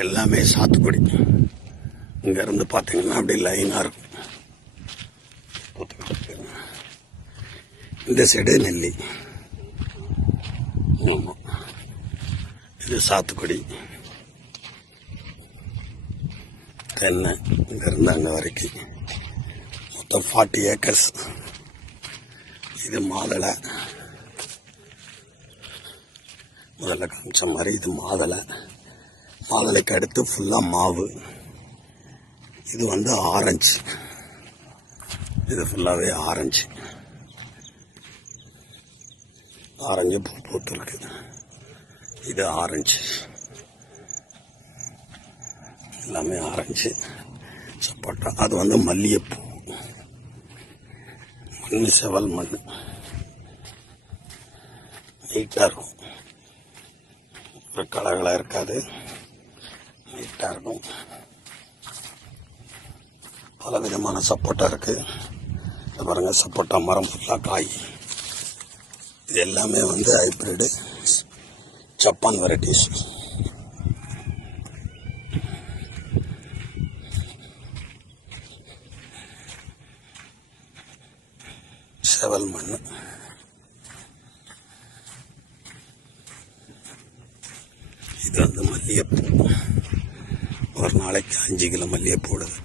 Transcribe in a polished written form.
எல்லாமே சாத்துக்குடி. இங்கேருந்து பார்த்தீங்கன்னா அப்படி லைனாக இருக்கும். இந்த சைடு நெல்லி. ஆமாம், இது சாத்துக்குடி. தென்னை இங்கேருந்து அங்கே வரைக்கும் மொத்தம் 40 ஏக்கர்ஸ். இது மாதளை. முதல்ல காமிச்ச மாதிரி இது மாதளை. மாதளைக்கு அடுத்து ஃபுல்லாக மாவு. இது ஆரஞ்சு. இது ஃபுல்லாகவே ஆரஞ்சு. ஆரஞ்சு பூ போட்டுருக்கு. இது ஆரஞ்சு. எல்லாமே ஆரஞ்சு சப்போட்டா. அது மல்லிகைப்பூ. மண் செவல் மண் நீட்டாக இருக்கும். ஒரு கலகலாக இருக்காது, நீட்டாக இருக்கும். பல விதமான சப்போட்டா இருக்குது. பாருங்கள், சப்போட்டா மரம் ஃபுல்லாக காய். இது எல்லாமே ஹைப்ரிடு ஜப்பான் வெரைட்டிஸ். செவல் மண். இது மல்லிகைப்பூ. ஒரு நாளைக்கு 5 கிலோ மல்லிகைப்பூ போடுது.